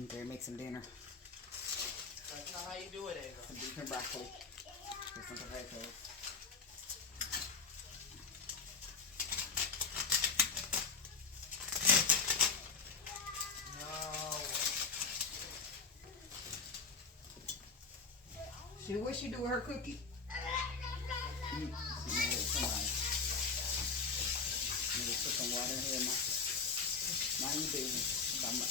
Okay, make some dinner. That's not how you do it, Ava. Some beef and broccoli. With some potatoes. No. What she do with her cookie? She made somebody. Maybe put some water in here. Mind your business. About my,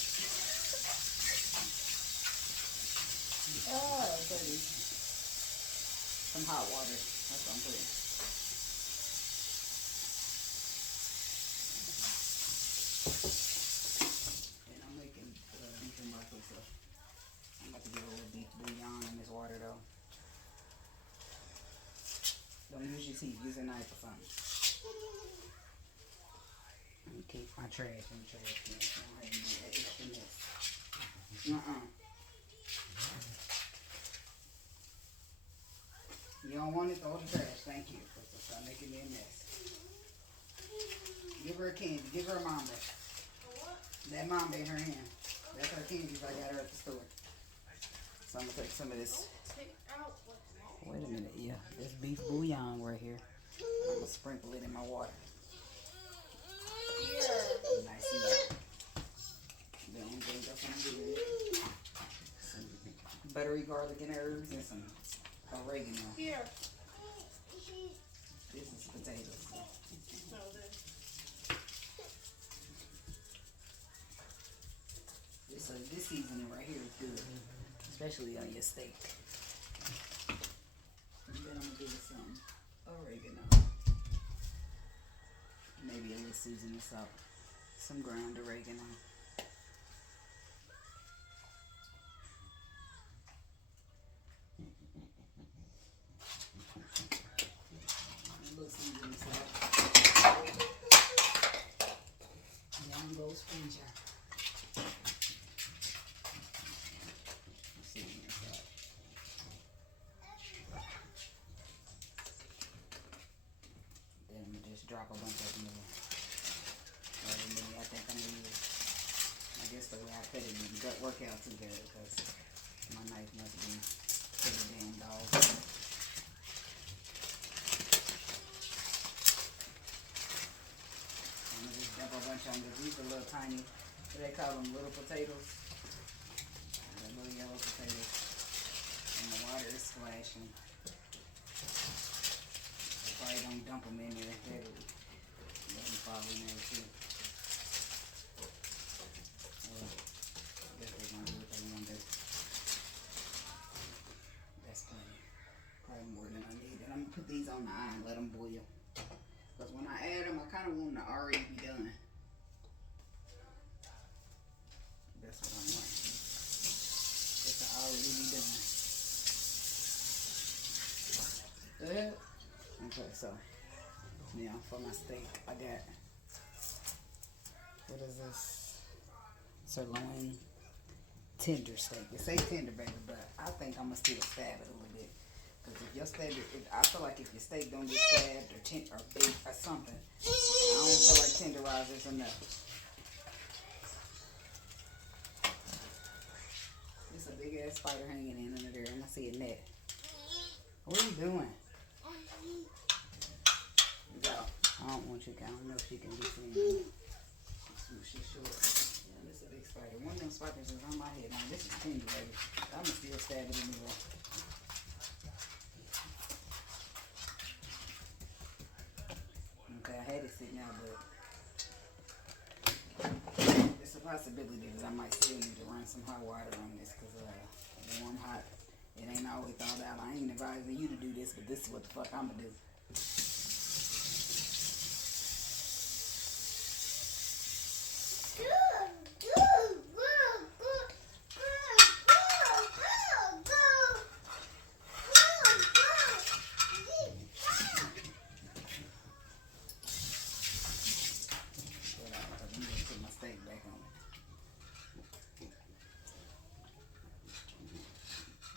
baby. Some hot water. That's what I'm putting. And I'm making beef and broccoli, so I'm about to get a little beef bouillon in this water, though. Don't use your teeth. Use a knife or something. Let me keep my trash in the trash can. I don't have any extra mess. You don't want it, throw the trash. Thank you. Stop making me a mess. Give her a candy. Give her a mamba. That mamba in her hand. That's her candies I got her at the store. So I'm going to take some of this. Wait a minute. Yeah, this beef bouillon right here. I'm going to sprinkle it in my water. Nice and light. The only thing that's going to do is some buttery garlic and herbs and some oregano. Here. This is potatoes. So this seasoning right here is good, especially on your steak. And then I'm gonna give it some oregano. Maybe a little seasoning salt. Some ground oregano. A little seasoning salt. Down goes Spring seasoning salt. Then I'm gonna just drop a bunch of them in. I think I'm gonna use. I guess the way I cut it didn't work out too good because my knife must be pretty damn dog. I'm gonna just dump a bunch on them. These are little tiny. What they call them, little potatoes. The little yellow potatoes. And the water is splashing. I probably don't dump them in there heavily. Let them fall in there too. That's plenty. Probably more than I need. And I'm gonna put these on the iron, let them boil. Because when I add them, I kind of want them to already be done. That's what I want. It's to already be done. Good. Okay, so now for my steak, I got, what is this? Sirloin tender steak. It say tender, baby, but I think I'm gonna still stab it a little bit. Because if your steak, I feel like if your steak don't get stabbed or baked or something, I don't feel like tenderizers enough. There's a big ass spider hanging in under there, and I see a net. What are you doing? Go. I don't want you. I don't know if she can be seen. She's short. Yeah, this is a big spider. One of them spiders is on my head. Now this is tender, baby. I'm gonna still stab it anyway. Okay, I had it sitting out, but it's a possibility that I might still need to run some hot water on this because the warm hot, it ain't always thought out. I ain't advising you to do this, but this is what the fuck I'm gonna do.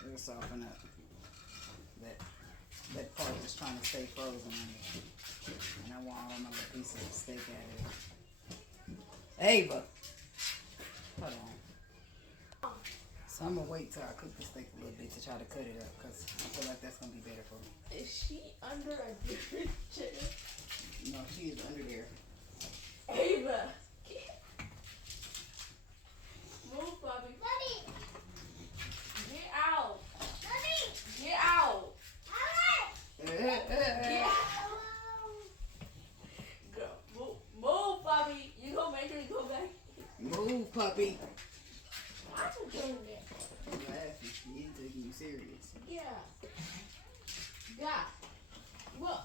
It'll soften up. That part is trying to stay frozen on it. And I want all my little pieces of steak out of it. Ava! Hold on. So I'm gonna wait till I cook the steak a little bit to try to cut it up because I feel like that's gonna be better for me. Is she under a different chair? No, she is under there. Ava! Move, Bobby. Bobby! Get out! Bobby! Get out! Get out! Go. Move, Bobby! You gonna make her go back? Move, puppy. I'm doing that. You laughing. You ain't taking you serious. Yeah. God. Look.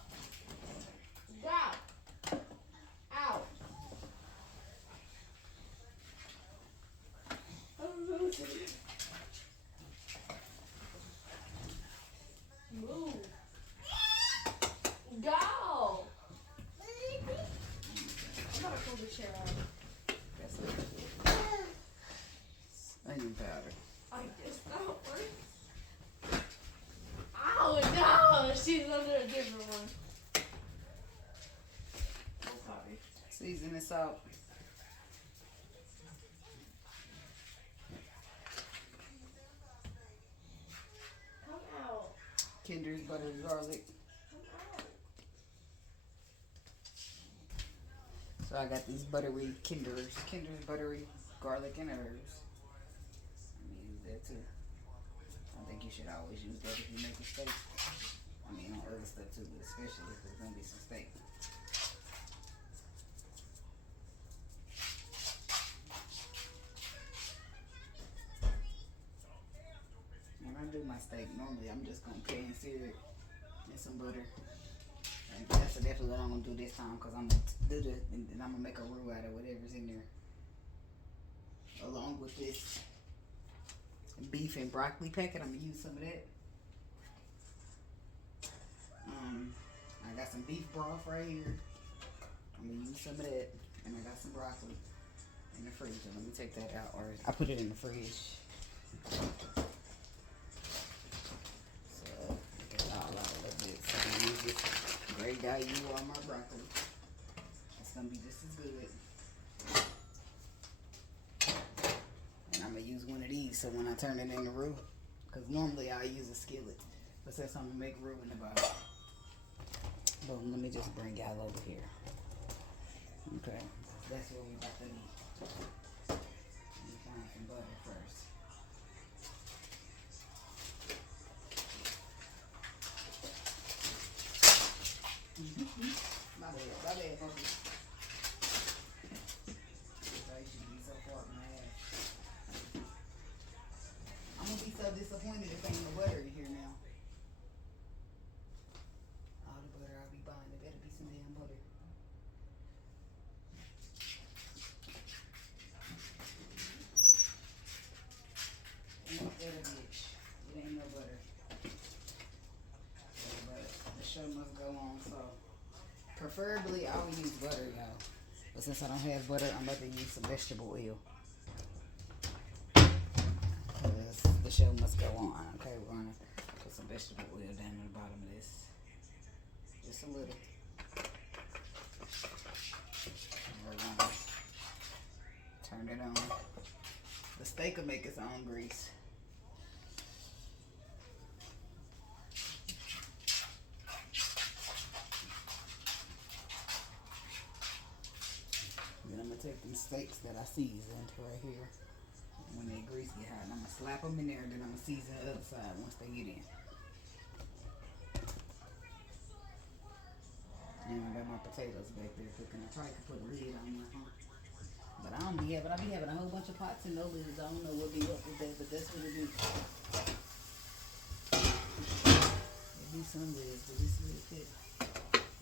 God. Out. I'm losing it. Move. Go. I'm gonna pull the chair out. That's it. Onion powder. I guess that works. Ow, no! She's under a different one. Oh, Bobby. Season and salt. Come out. Kinder's butter garlic. Come out. So I got these buttery Kinder's buttery garlic and herbs. I'm gonna use that too. I think you should always use that if you make a steak. I mean on other stuff too, but especially if there's gonna be some steak. When I do my steak, normally I'm just gonna pan sear it in some butter. And that's definitely what I'm gonna do this time because I'm gonna do and I'm gonna make a roux out of whatever's in there. Along with this beef and broccoli packet, I'm gonna use some of that. I got some beef broth right here. I'm gonna use some of that, and I got some broccoli in the freezer. Let me take that out, or I put it in the fridge. So get it all out a little bit. So I'm gonna use this Great Value Walmart broccoli. It's gonna be just as good. And I'm gonna use one of these so when I turn it into roux, because normally I use a skillet, but since I'm gonna make roux in the bottom, boom, let me just bring y'all over here. Okay, that's what we about to need. Let me find some butter first. My bad, puppy. I should be so far from my ass. I'm gonna be so disappointed if ain't no butter in here now. All the butter I'll be buying, there better be some damn butter. Ain't that a bitch? It ain't no butter. But the show must go on, so preferably I would use butter, y'all. But since I don't have butter, I'm about to use some vegetable oil. Cause the show must go on. Okay, we're gonna put some vegetable oil down in the bottom of this. Just a little. We're gonna turn it on. The steak will make its own grease. Then I'm gonna take these steaks that I seasoned right here. When they grease get hot, and I'm gonna slap them in there, and then I'm gonna season the other side once they get in. And I got my potatoes back there cooking. I probably could put a lid on one, huh? But I be having a whole bunch of pots and no lids. I don't know what be up with that, but that's what it is. There be some lids, but this lid fit.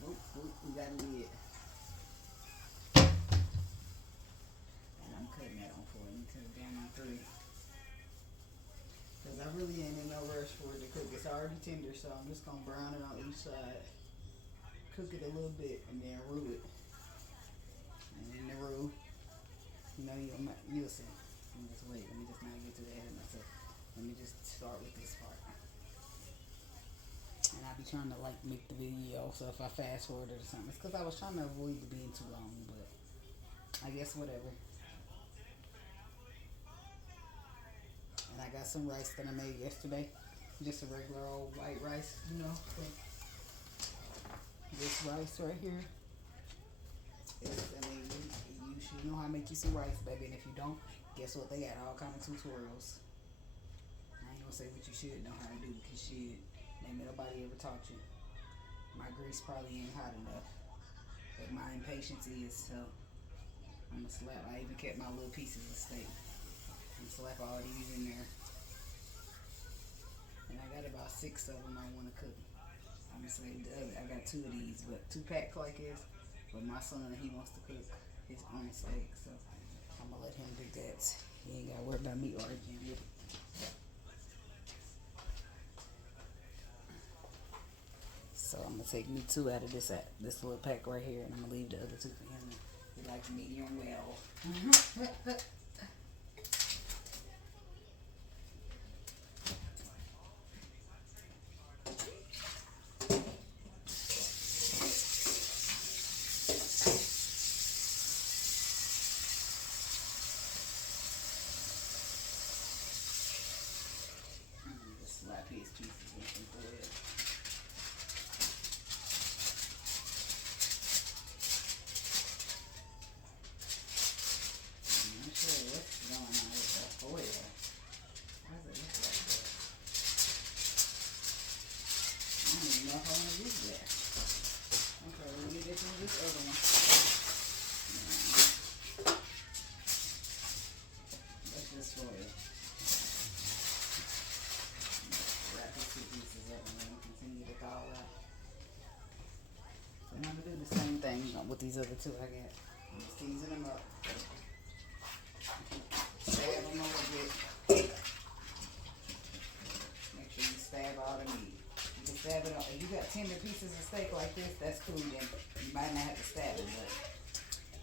Oop, we got a lid. And I'm cutting that on for it. Let me cut it down on 3. Because I really ain't in no rush for it to cook. It's already tender, so I'm just gonna brown it on each side. Cook it a little bit and then roux it. And then the roux, you know, you'll see. Let me just wait. Let me just not get too ahead of myself. Let me just start with this part. And I be trying to like make the video, so if I fast forward or something, it's because I was trying to avoid it being too long, but I guess whatever. And I got some rice that I made yesterday. Just a regular old white rice, you know. So this rice right here. I mean, you should know how to make you some rice, baby. And if you don't, guess what? They got all kind of tutorials. I ain't gonna say what you should know how to do because shit, ain't nobody ever taught you. My grease probably ain't hot enough, but my impatience is. So I'm gonna slap. I even kept my little pieces of steak. I'm gonna slap all these in there, and I got about 6 of them I want to cook. I'm gonna say I got 2 of these, but 2 packs like this. But my son, he wants to cook his own steak, so I'm gonna let him do that. He ain't gotta worry about me arguing with it. So I'm gonna take me 2 out of this little pack right here, and I'm gonna leave the other 2 for him. He likes medium well. Just slap his pieces in some oil. I'm not sure what's going on with that oil. Why does it look like that? I don't even know if I want to use that. Okay, let me get this one, this other one. That's just oil. Wrap these 2 pieces up and then continue to thaw out. So I'm gonna do the same thing with these other 2 I got. I'm gonna season them up. Stab them a little bit. Make sure you stab all the meat. You can stab it on. If you got tender pieces of steak like this, that's cool. Then you might not have to stab it, but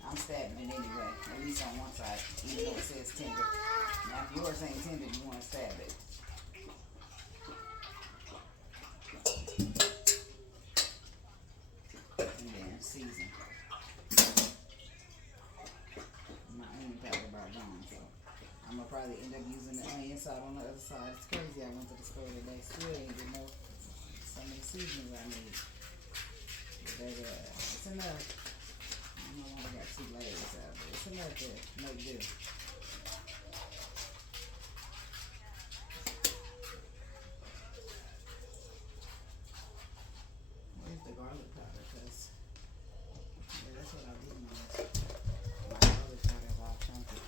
I'm stabbing it anyway. At least on one side, even though it says tender. Now, if yours ain't tender, you want to stab it. And then season. My onion powder about gone, so I'm gonna probably end up using the onion side on the other side. It's crazy. I went to the store today, still ain't get no so many seasonings I need. But it's enough. I don't know why I got 2 layers out, but it's enough to make do. Where's the garlic powder? Cause yeah, that's what I do know. My garlic powder is all chunky.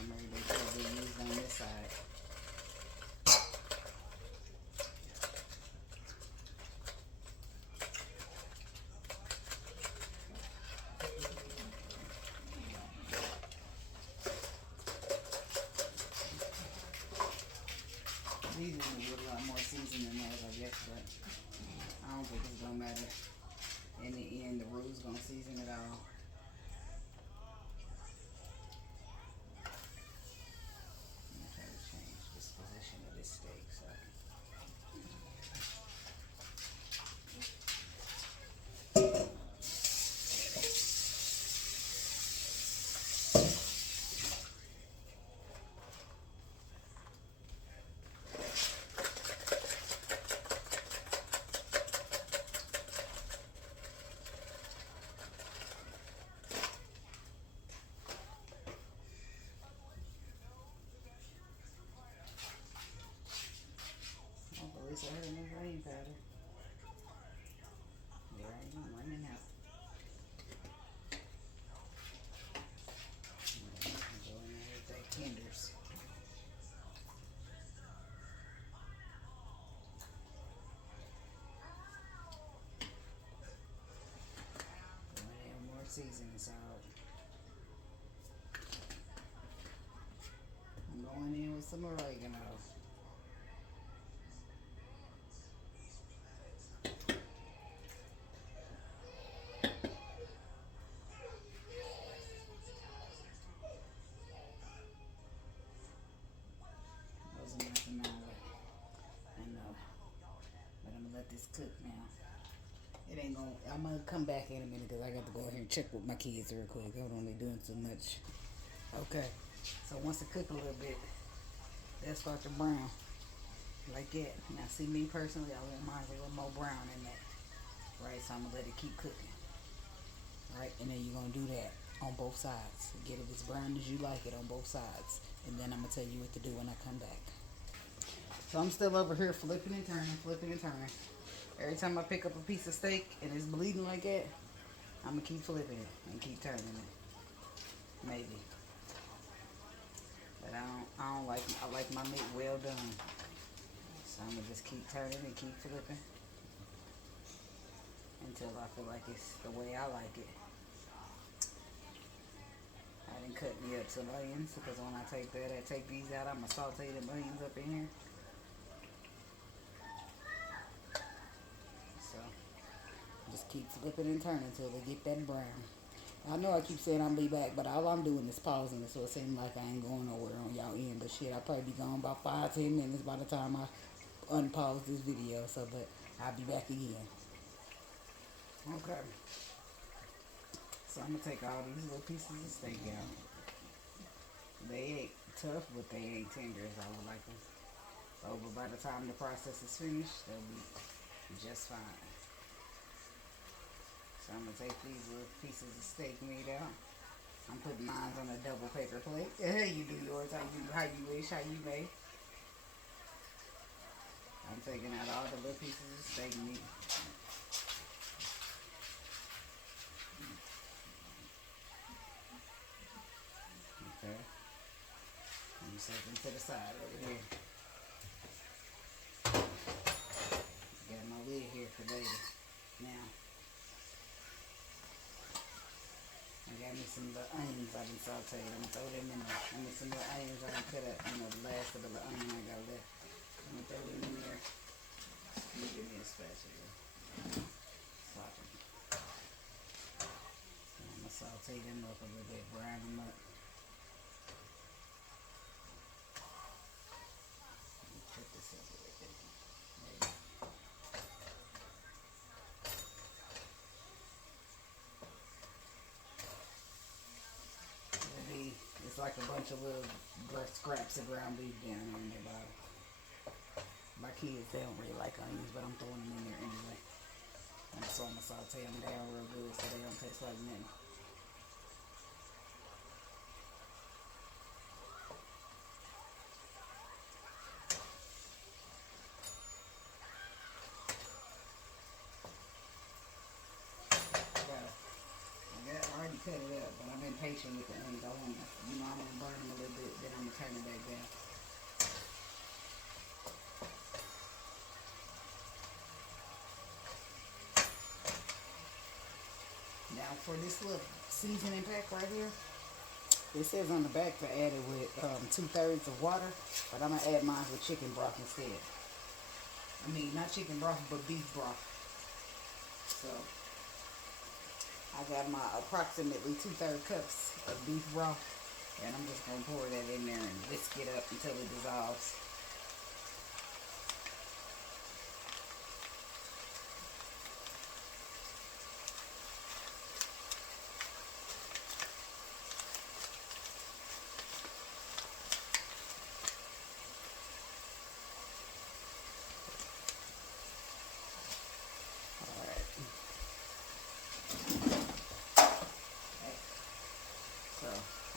I'm ready to be used on this side. These ones with a lot more seasoning than those, I guess, but I don't think it's gonna matter. In the end, the roux gonna season it all. I'm gonna try to change this position of this steak so I can. At least I heard enough rain powder. There I am, running out. Go in there with that tenders. Go in there with more seasoning salt. I'm going in with some oregano. This cook now. It ain't gonna. I'm gonna come back in a minute because I got to go here and check with my kids real quick. Hold on, they doing too much. Okay. So once it cook a little bit, That start to brown. Like that. Now see me personally, I want mine a little more brown than that. Right, so I'm gonna let it keep cooking. Right, and then you're gonna do that on both sides. Get it as brown as you like it on both sides. And then I'm gonna tell you what to do when I come back. So I'm still over here flipping and turning, flipping and turning. Every time I pick up a piece of steak and it's bleeding like that, I'm gonna keep flipping it and keep turning it. Maybe. But I don't like, I like my meat well done. So I'm gonna just keep turning and keep flipping until I feel like it's the way I like it. I didn't cut me up some onions because when I take these out, I'm gonna saute them onions up in here. So just keep flipping and turning until they get that brown. I know I keep saying I'll be back, but all I'm doing is pausing it, so it seems like I ain't going nowhere on y'all end. But shit, I'll probably be gone about 5-10 minutes by the time I unpause this video. So, but I'll be back again. Okay. So I'm gonna take all these little pieces of steak out. They ain't tough, but they ain't tender as I would like them. So, but by the time the process is finished, they'll be just fine. So I'm gonna take these little pieces of steak meat out. I'm putting mine on a double paper plate. You do yours how you wish, how you may. I'm taking out all the little pieces of steak meat. Okay. I'm setting to the side over here. Got my lid here for later. Now, I got me some little onions I done sauteed. I'm gonna throw them in there. I need some little onions I done cut up. You know, the last of the little onion I got left. I'm gonna throw them in there. Give me a spatula. Slap them. And I'm gonna saute them up a little bit, brown them up. Put this up a little bit. Maybe. It's like a bunch of little scraps of ground beef down on their bottom. My kids, they don't really like onions, but I'm throwing them in there anyway. And so I'm gonna saute them down real good so they don't taste like nothing. I already cut it up, but I've been patient with the onions. I'm gonna burn them a little bit, then I'm gonna turn it back down. Now for this little seasoning pack right here, it says on the back to add it with 2/3 of water, but I'm gonna add mine with chicken broth instead. I mean, not chicken broth, but beef broth. So I got my approximately 2/3 cups of beef broth, and I'm just gonna pour that in there and whisk it up until it dissolves.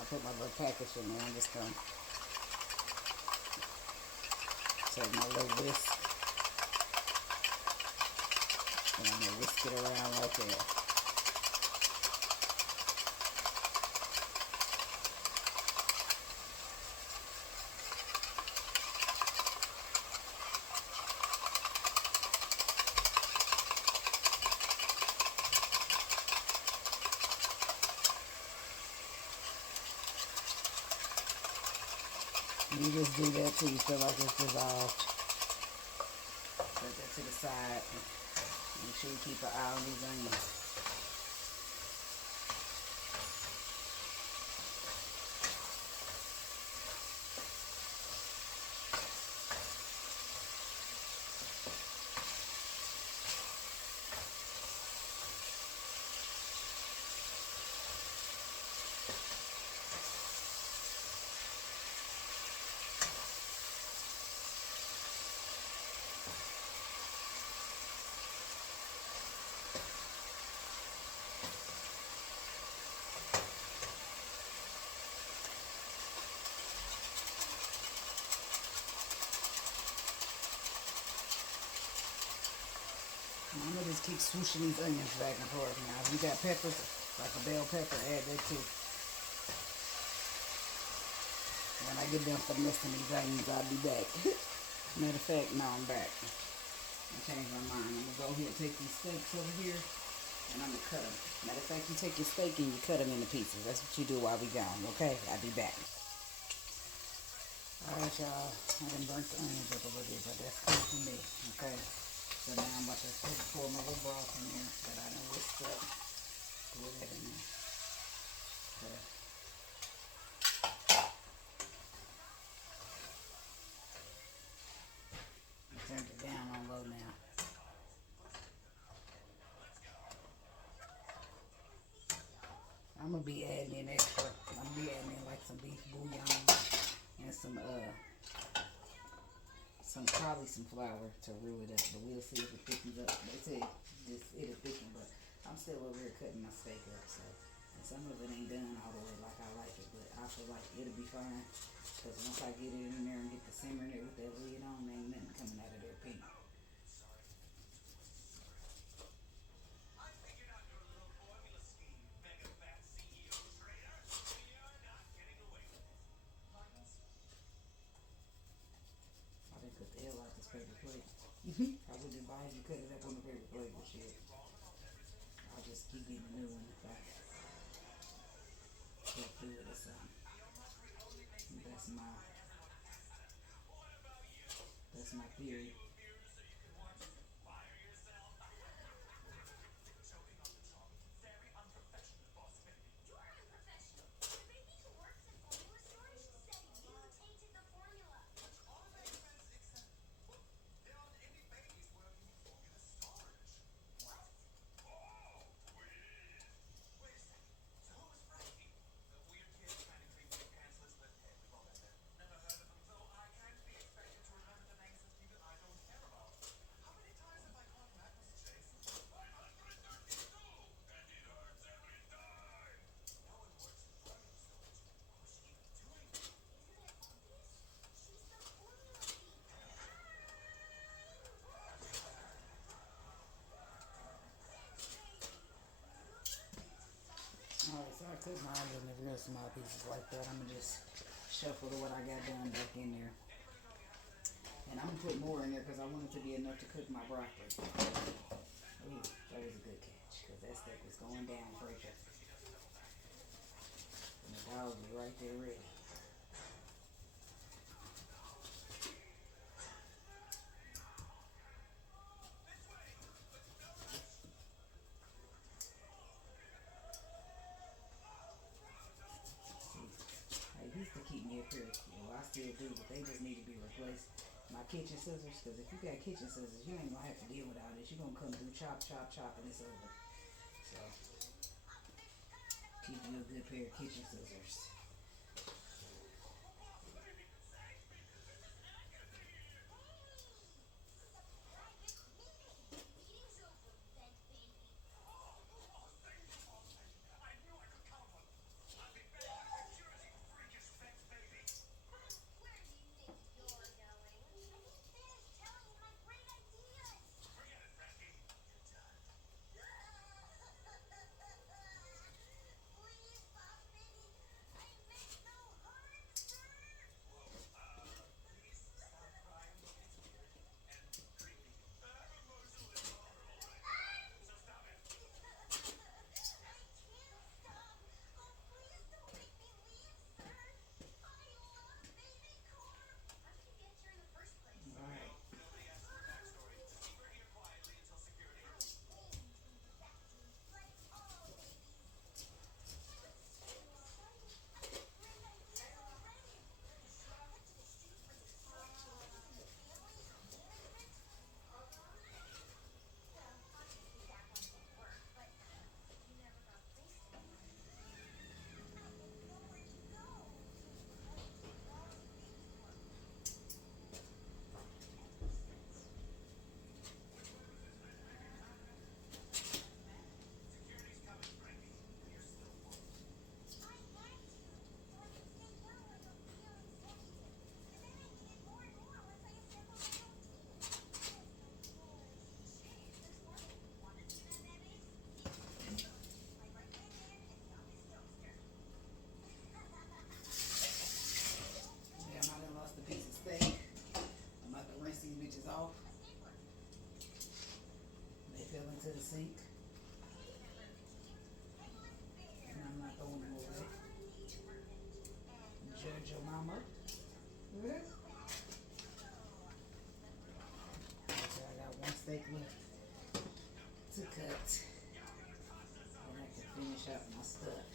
Put my little package in there. I'm just going to take my little whisk and I'm going to whisk it around like that. You just do that till you feel like it's dissolved. Put that to the side. Make sure you keep an eye on these onions. I'm gonna just keep swooshing these onions back and forth. Now, if you got peppers, like a bell pepper, add that too. When I get done finessing these onions, I'll be back. Matter of fact, no, I'm back. I changed my mind. I'm gonna go ahead and take these steaks over here, and I'm gonna cut them. Matter of fact, you take your steak and you cut them into pieces. That's what you do while we gone, okay? I'll be back. Alright, y'all. I done burnt the onions up a little bit, but that's cool for me, okay? So now I'm about to pour my little broth in there that I done whisked up. Pour that in there. Okay. I turned it down on low now. I'm gonna be adding in extra. I'm gonna be adding in like some beef bouillon and probably some flour to roux it up. But we'll see if it thickens up. They say it'll thicken, but I'm still over here cutting my steak up. So, and some of it ain't done all the way like I like it, but I feel like it'll be fine. Cause once I get it in there and get the simmering it with that lid on, ain't nothing coming out of there pink. I done cut the hell out this paper plate. I would advise you cut it up on the paper plate, but shit, I'll just keep getting a new one if I get through it or something. That's my theory. Alright, so I cook mine in the real small pieces like that. I'm gonna just shuffle what I got done back in there. And I'm gonna put more in there because I want it to be enough to cook my broccoli. Ooh, that was a good catch because that steak was going down, Frazier. And the dog is right there ready. I used to keep me up here. Well, I still do, but they just need to be replaced. My kitchen scissors, because if you got kitchen scissors, you ain't gonna have to deal with all this. You're gonna come through, chop, chop, chop, and it's over. So, keep you a good pair of kitchen scissors. sink. And I'm not throwing them away. Judge your mama. Okay, I got one steak left to cut. And I can finish up my stuff.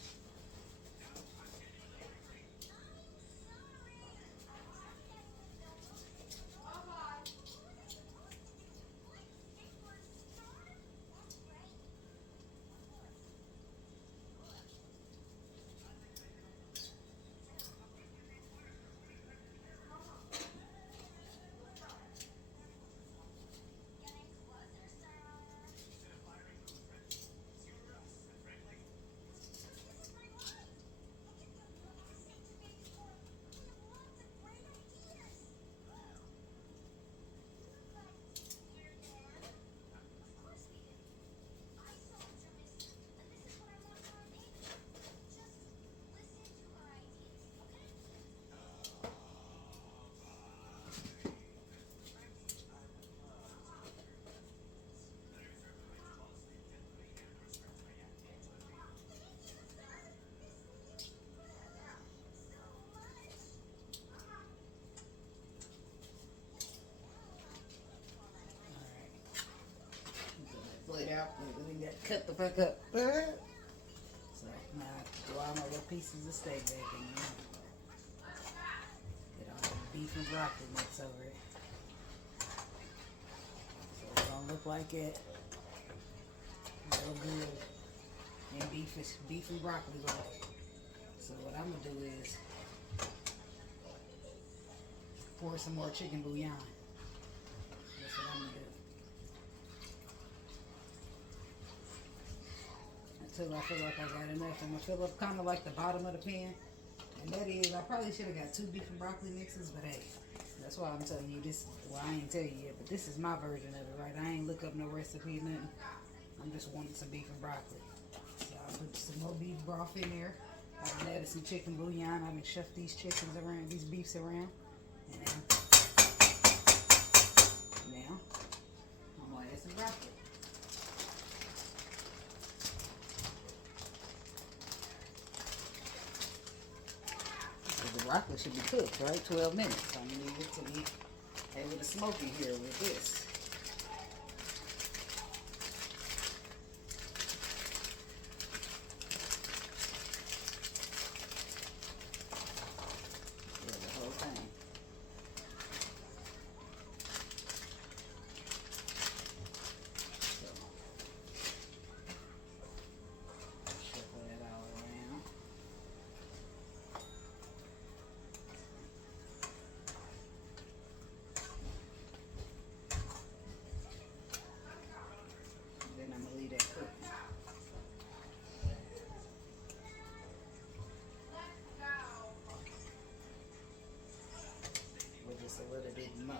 Plate out, we got to cut the fuck up. So now I throw all my little pieces of steak back in there. Get all the beef and broccoli mix over it. So it's gonna look like it. Real good. And beef and broccoli roll. So what I'm gonna do is pour some more chicken bouillon. That's what I'm gonna do. Until I feel like I got enough. I'm gonna fill up kind of like the bottom of the pan. And that is, I probably should have got 2 beef and broccoli mixes, but hey, that's why I'm telling you this. Well, I ain't tell you yet, but this is my version of it, right? I ain't look up no recipe, nothing. I'm just wanting some beef and broccoli. So I'll put some more beef broth in there. I've added some chicken bouillon. I've been shuffed these chickens around, these beefs around. And now I'm gonna add some broccoli. The broccoli should be cooked, right? 12 minutes. So I'm gonna leave it to be able to smoke in here with this. Yeah, the whole thing. So, shuffle that all around. Then I'm gonna leave that cooking. With just a little bit more.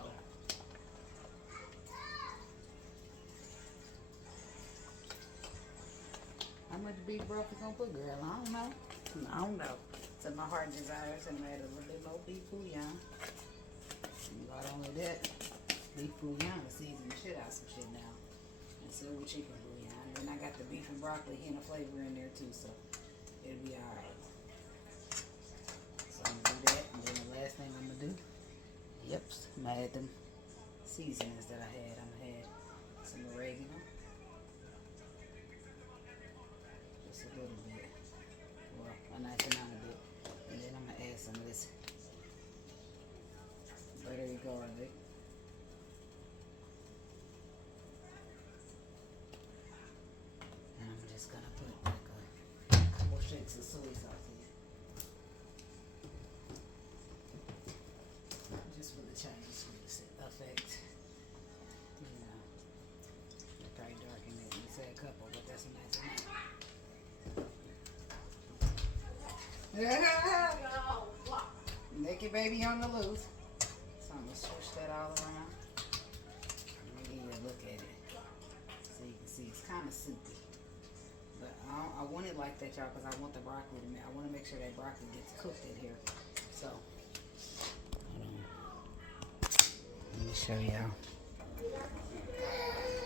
How much beef broth you gonna put, girl? I don't know. I don't know. To my heart desires, and add a little bit more beef bouillon. Not only that, beef bouillon will season the shit out some shit now. And so with chicken bouillon. And then I got the beef and broccoli hint of flavor in there too, so it'll be alright. So I'm gonna do that, and then the last thing I'm gonna do, yep, I'm gonna add them seasonings that I had. I'm gonna add some oregano. Just a little bit. Well, a nice amount of it. And then I'm gonna add some of this buttery garlic. And I'm just gonna put like a couple shakes of soy sauce in. Just for the Chinese effect. You know, I probably darken it and say a couple, but that's a nice amount. Naked baby on the loose. So I'm gonna switch that all around. Let me give you a look at it. So you can see it's kind of soupy. But I want it like that, y'all, because I want the broccoli to I want to make sure that broccoli gets cooked in here. So, hold on. Let me show y'all.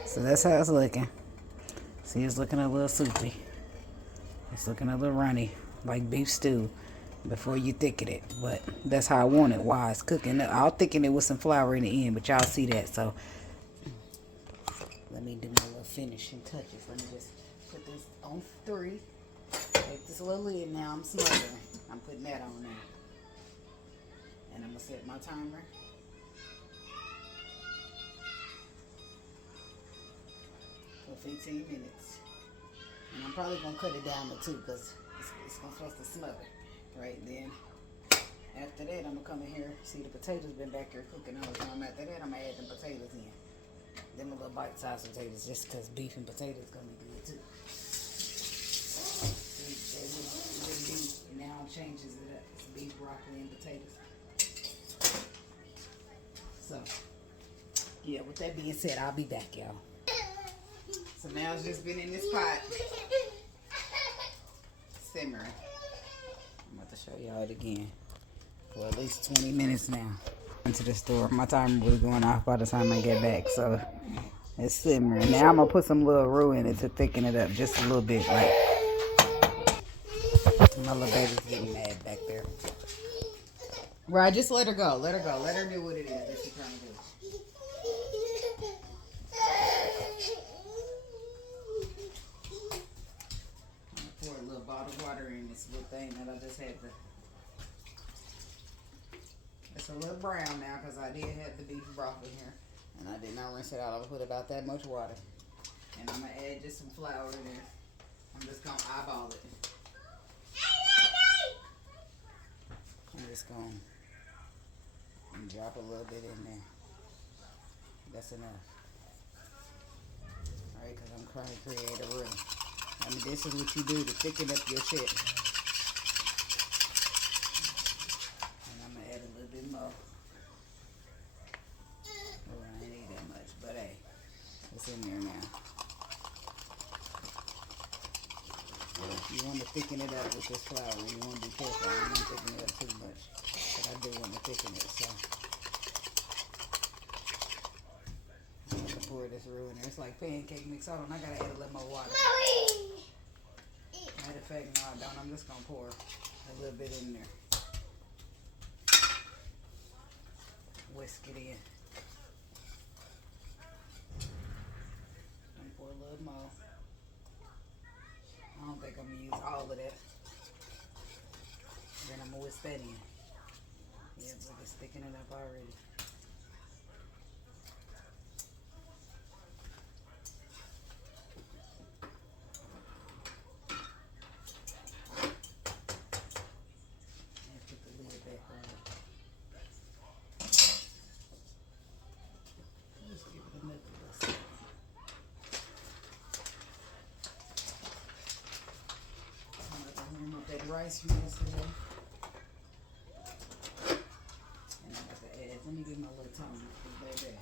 So that's how it's looking. See, it's looking a little soupy. It's looking a little runny, like beef stew, before you thicken it. But that's how I want it while it's cooking. I'll thicken it with some flour in the end, but y'all see that. So let me do my little finishing touches. Let me just put this on 3. Take this little lid now. I'm smothering. I'm putting that on there. And I'm going to set my timer. For 15 minutes. And I'm probably going to cut it down to 2 because it's supposed to smother. Right then. After that, I'm going to come in here. See, the potatoes been back here cooking all the time. After that, I'm going to add them potatoes in. Them little bite-sized potatoes, just because beef and potatoes going to be good too. See, now changes it up. It's beef, broccoli, and potatoes. So, yeah, with that being said, I'll be back, y'all. So now it's just been in this pot, simmering. I'm about to show y'all it again for at least 20 minutes now. Into the store. My timer was going off by the time I get back, so it's simmering. Now I'm gonna put some little roux in it to thicken it up just a little bit. Like my little baby's getting mad back there. Right, just let her go. Let her go. Let her do what it is that she's trying to do. I'm gonna pour a little bottle of water in this little thing that I just had to. It's a little brown now because I did have the beef broth in here. And I did not rinse it out. I'm going to put about that much water. And I'm going to add just some flour in there. I'm just going to eyeball it. I'm just going to drop a little bit in there. That's enough. Alright, because I'm trying to create a roux. I mean, this is what you do to thicken up your shit. More. Oh, I ain't need that much, but hey, it's in there now. You want to thicken it up with this flour. You want to be careful. I don't want to thicken it up too much, but I do want to thicken it. So I'm going to pour this roux in there. It's like pancake mix. Hold on, I gotta add a little more water. Matter of fact, no, I don't. I'm just gonna pour a little bit in there. Whisk it in. And pour a little more. I don't think I'm gonna use all of that. Then I'm gonna whisk that in. Yeah, look, it's sticking it up already. And put the lid back on. That rice from yesterday. And I'm about to add, let me get my little tongue, baby.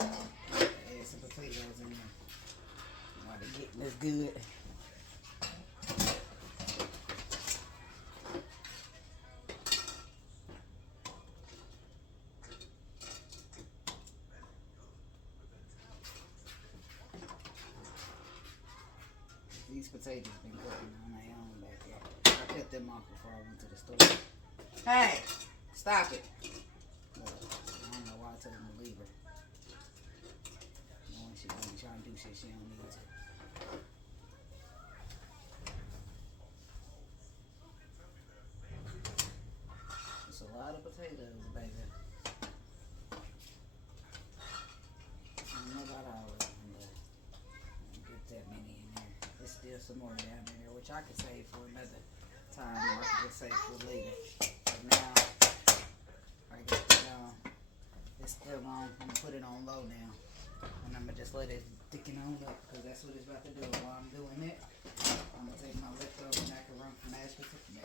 Add some potatoes in there. While they're getting this good. These potatoes been cooking on their own back there. I cut them off before I went to the store. Hey, stop it. Look, I don't know why I told him to leave her. When she be trying to do shit she don't need to. It's a lot of potatoes, baby. I don't know about all of them, but I don't get that many in there. There's still some more down in there, which I can save for another time, or I can just save for later. But now, I got it on. It's still on. I'm gonna put it on low now, and I'm gonna just let it thicken on up because that's what it's about to do. While I'm doing it, I'm gonna take my leftover macaroni from mashed potatoes.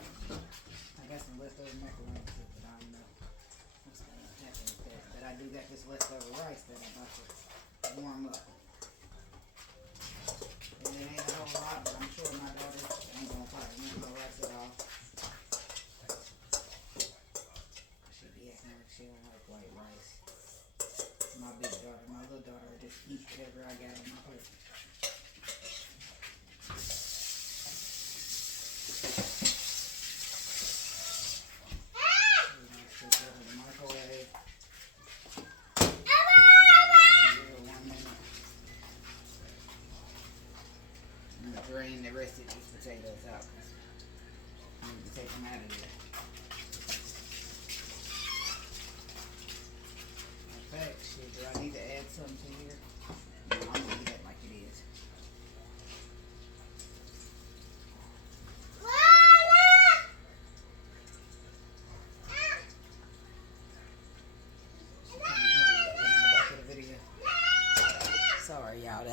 I got some leftover macaroni too, but I don't know what's gonna happen with that. But I do got this leftover rice that I'm about to warm up. And it ain't a whole lot, but I'm sure my daughter ain't gonna probably make no rice at all. She be acting like she don't like white rice. My big daughter, my little daughter, just eat whatever I got on my plate.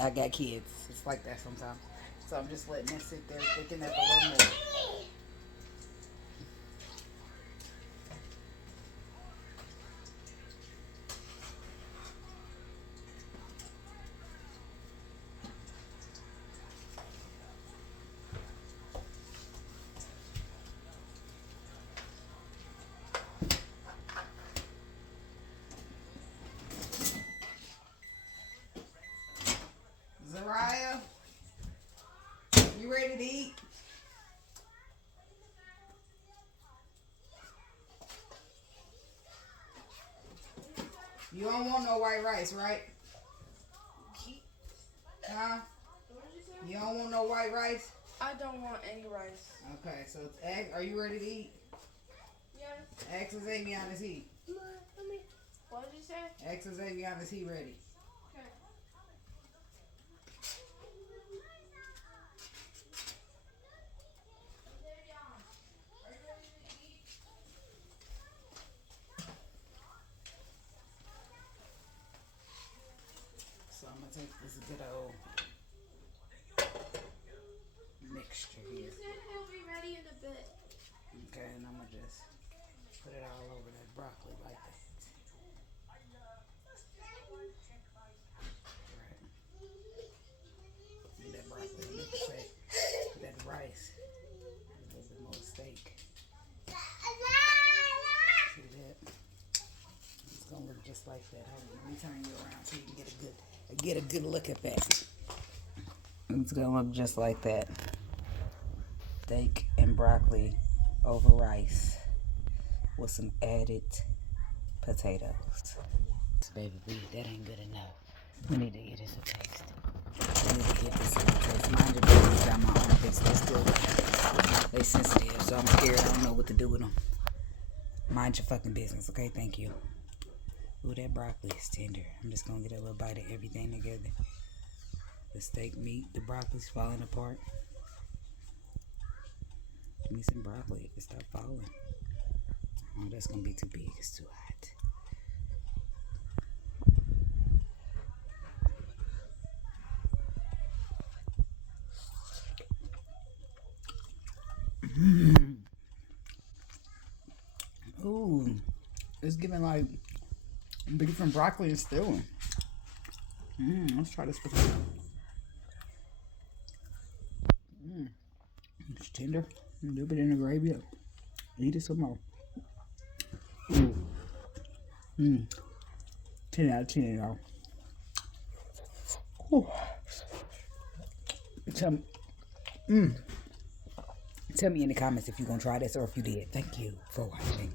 I got kids. It's like that sometimes. So I'm just letting it sit there, thicken up a little more. Zariah, you ready to eat? You don't want no white rice, right? Huh? What did you say? You don't want no white rice? I don't want any rice. Okay, so are you ready to eat? Yes. Ask Xavion, is he? What did you say? Ask Xavion, is he ready? Okay. So I'm gonna take this good old mixture He here. said he'll be ready in a bit. Okay, and I'm gonna just put it all over that broccoli like that. Right. And that broccoli, I meant to say, that rice, a little bit more steak. See that? It's gonna look just like that. Hold on, let me turn you around so you can get a good look at that. It's gonna look just like that. Steak and broccoli over rice with some added potatoes. Baby, that ain't good enough. We need to get this a taste. We need to get this a taste. Mind your business, got my own taste. They sensitive, so I'm scared. I don't know what to do with them. Mind your fucking business, okay? Thank you. Ooh, that broccoli is tender. I'm just gonna get a little bite of everything together. The steak meat, the broccoli's falling apart. Give me some broccoli. It stop falling. Oh, that's gonna be too big. It's too hot. Ooh, it's giving like beef and broccoli and stew. Let's try this. It's tender. A little bit in the gravy. Eat it some more. 10 out of 10, y'all. Tell me in the comments if you're gonna try this or if you did. Thank you for watching.